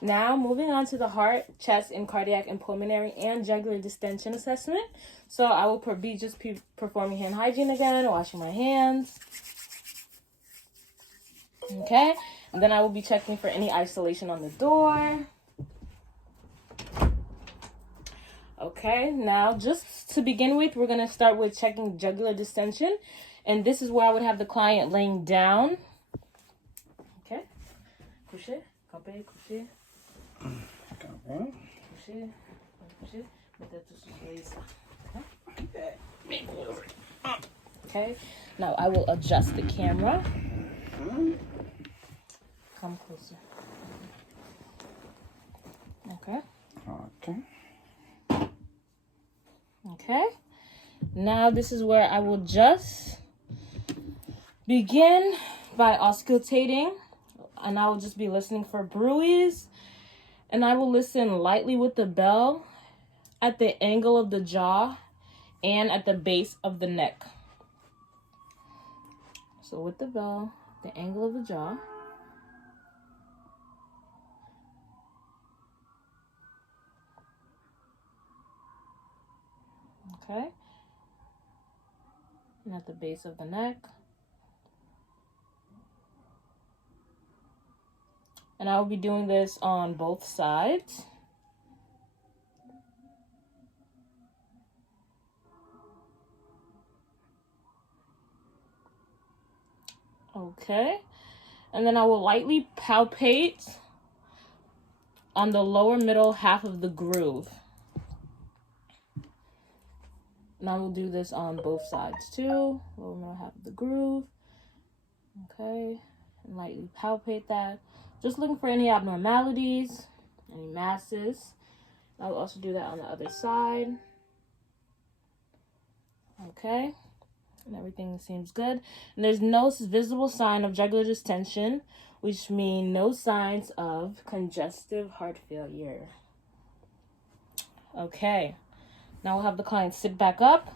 Now, moving on to the heart, chest, and cardiac and pulmonary and jugular distension assessment. So I will be performing hand hygiene again, washing my hands. Okay, and then I will be checking for any isolation on the door. Okay, now just to begin with, we're going to start with checking jugular distension. And this is where I would have the client laying down. Okay. Coucher, camper, coucher. Camper. Coucher, coucher. Mettez tout sur ça. Okay, now I will adjust the camera. Come closer. Okay. Okay. Okay. Now this is where I will just begin by auscultating, and I will just be listening for bruits, and I will listen lightly with the bell at the angle of the jaw and at the base of the neck. So with the bell, the angle of the jaw. Okay. And at the base of the neck. And I will be doing this on both sides. Okay. And then I will lightly palpate on the lower middle half of the groove. And I will do this on both sides too. Lower middle half of the groove. Okay. And lightly palpate that. Just looking for any abnormalities, any masses. I will also do that on the other side. Okay. And everything seems good. And there's no visible sign of jugular distension, which means no signs of congestive heart failure. Okay. Now we'll have the client sit back up.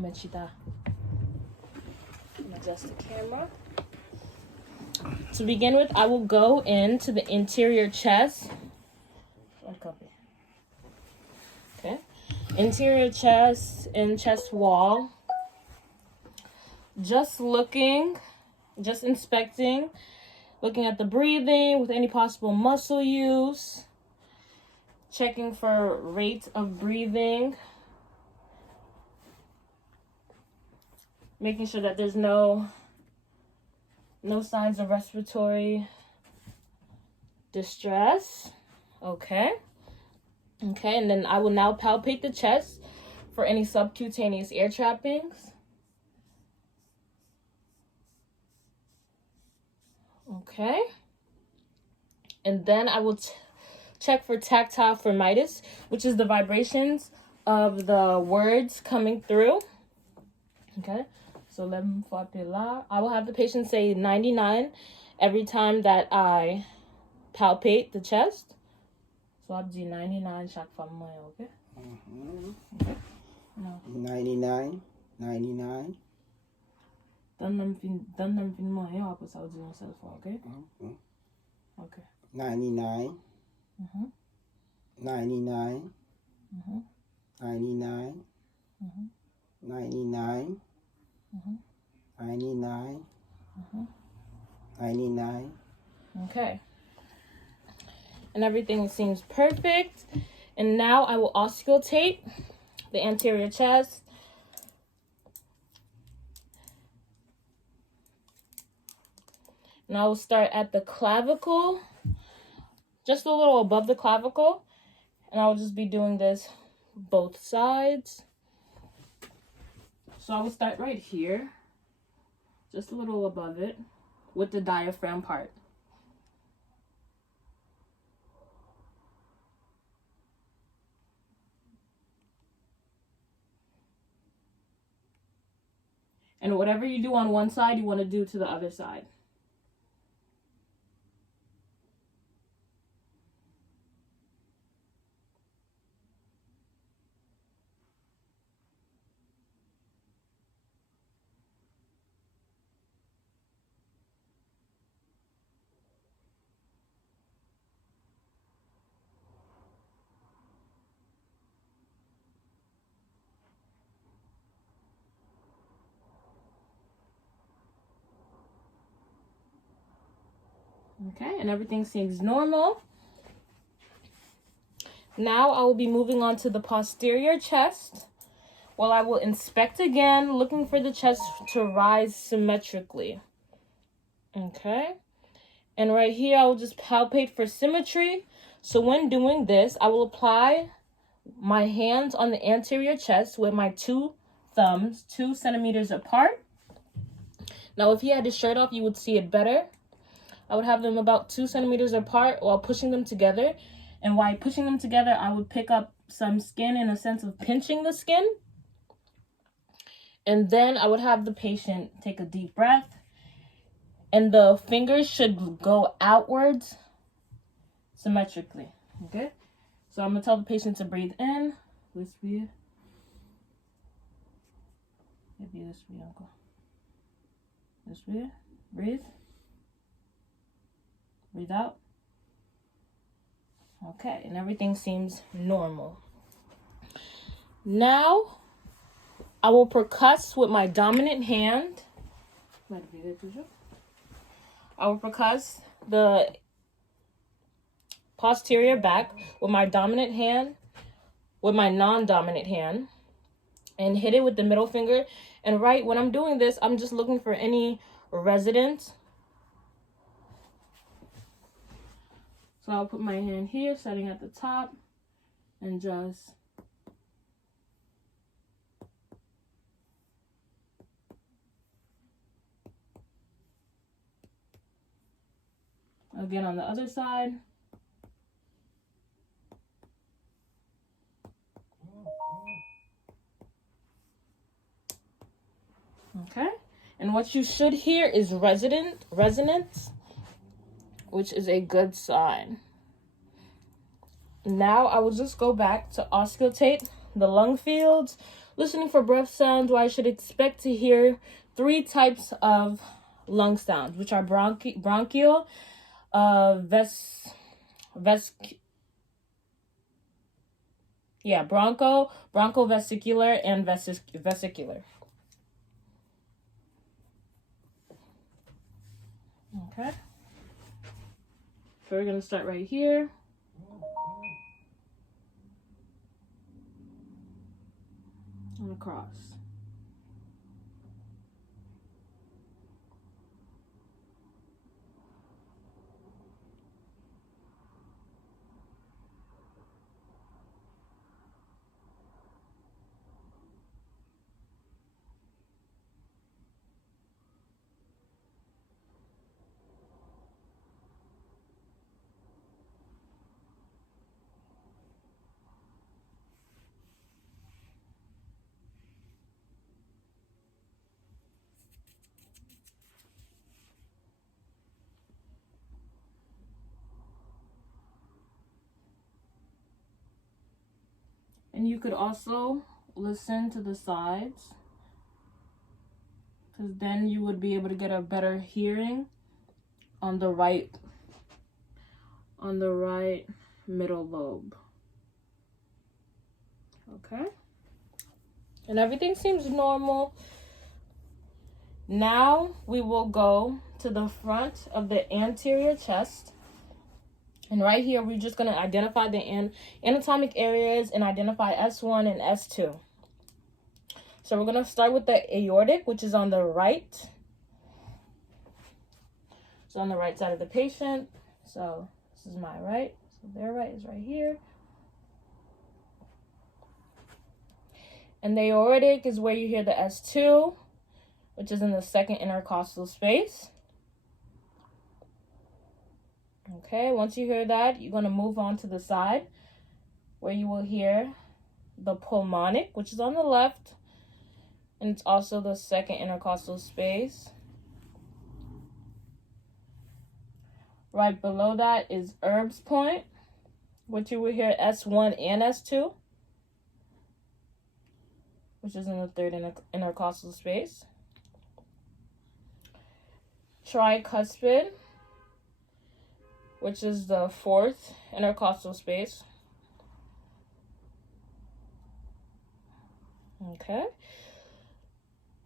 Mechita. Adjust the camera. To begin with, I will go into the interior chest. Okay. Interior chest and chest wall. Just looking, just inspecting, looking at the breathing with any possible muscle use. Checking for rate of breathing. Making sure that there's no signs of respiratory distress. Okay. Okay, and then I will now palpate the chest for any subcutaneous air trappings. Okay. And then I will check for tactile firmitis, which is the vibrations of the words coming through. Okay. So I will have the patient say 99 every time that I palpate the chest. So I'll do 99 chaque fois, okay? Okay. No. 99. Donne them fin après ça, I'll do une seule fois, okay? Okay. 99. 99. 99. 99. 99. 99. Okay. And everything seems perfect. And now I will auscultate the anterior chest. And I will start at the clavicle, just a little above the clavicle. And I will just be doing this both sides. So I will start right here, just a little above it, with the diaphragm part. And whatever you do on one side, you want to do to the other side. Okay, and everything seems normal. Now I will be moving on to the posterior chest. Well, I will inspect again, looking for the chest to rise symmetrically. Okay. And right here, I will just palpate for symmetry. So when doing this, I will apply my hands on the anterior chest with my two thumbs, 2 centimeters apart. Now, if he had his shirt off, you would see it better. I would have them about 2 centimeters apart while pushing them together. And while pushing them together, I would pick up some skin in a sense of pinching the skin. And then I would have the patient take a deep breath. And the fingers should go outwards symmetrically. Okay? So I'm going to tell the patient to breathe in. Respire. Respire encore. Respire. Breathe. Breathe out. Okay, and everything seems normal. Now, I will percuss with my dominant hand. I will percuss the posterior back with my dominant hand, with my non-dominant hand, and hit it with the middle finger. And right when I'm doing this, I'm just looking for any residence. So I'll put my hand here, starting at the top, and just again on the other side. Okay, and what you should hear is resonance, which is a good sign. Now I will just go back to auscultate the lung fields, listening for breath sounds, where I should expect to hear 3 types of lung sounds, which are bronchial, bronchovesicular, and vesicular. Okay. So we're going to start right here. And across. And you could also listen to the sides, because then you would be able to get a better hearing on the right middle lobe. Okay? And everything seems normal. Now we will go to the front of the anterior chest. And right here, we're just going to identify the anatomic areas and identify S1 and S2. So we're going to start with the aortic, which is on the right. So on the right side of the patient. So this is my right. So their right is right here. And the aortic is where you hear the S2, which is in the second intercostal space. Okay, once you hear that, you're going to move on to the side where you will hear the pulmonic, which is on the left, and it's also the second intercostal space. Right below that is Erb's point, which you will hear S1 and S2, which is in the third intercostal space. Tricuspid, which is the fourth intercostal space. Okay.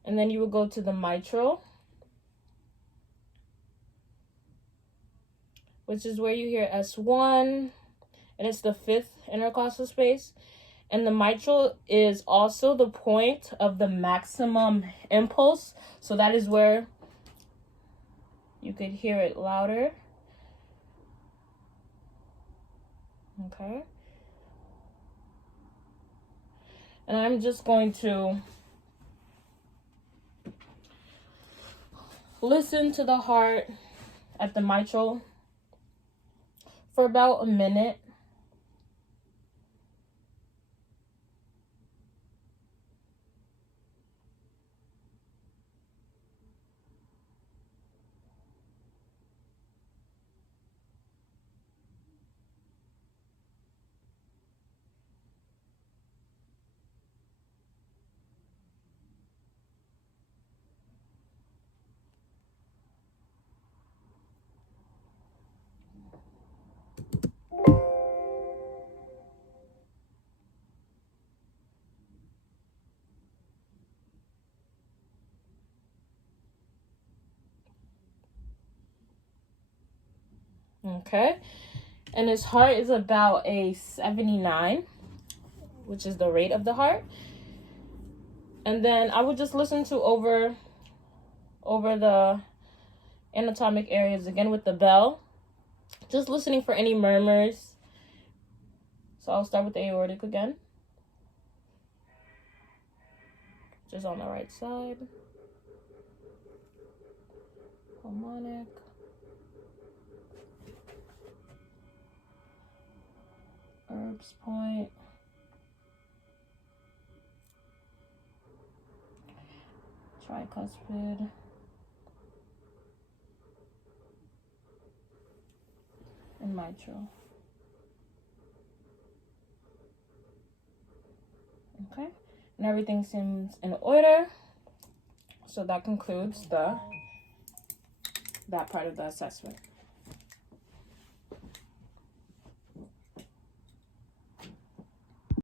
And then you will go to the mitral. which is where you hear S1, and it's the 5th intercostal space. And the mitral is also the point of the maximum impulse. So that is where you could hear it louder. Okay. And I'm just going to listen to the heart at the mitral for about a minute. Okay. And his heart is about a 79, which is the rate of the heart. And then I would just listen to over the anatomic areas again with the bell. Just listening for any murmurs. So I'll start with the aortic again. Just on the right side. Pulmonic. Erb's point. Tricuspid. And mitral. Okay. And everything seems in order. So that concludes that part of the assessment.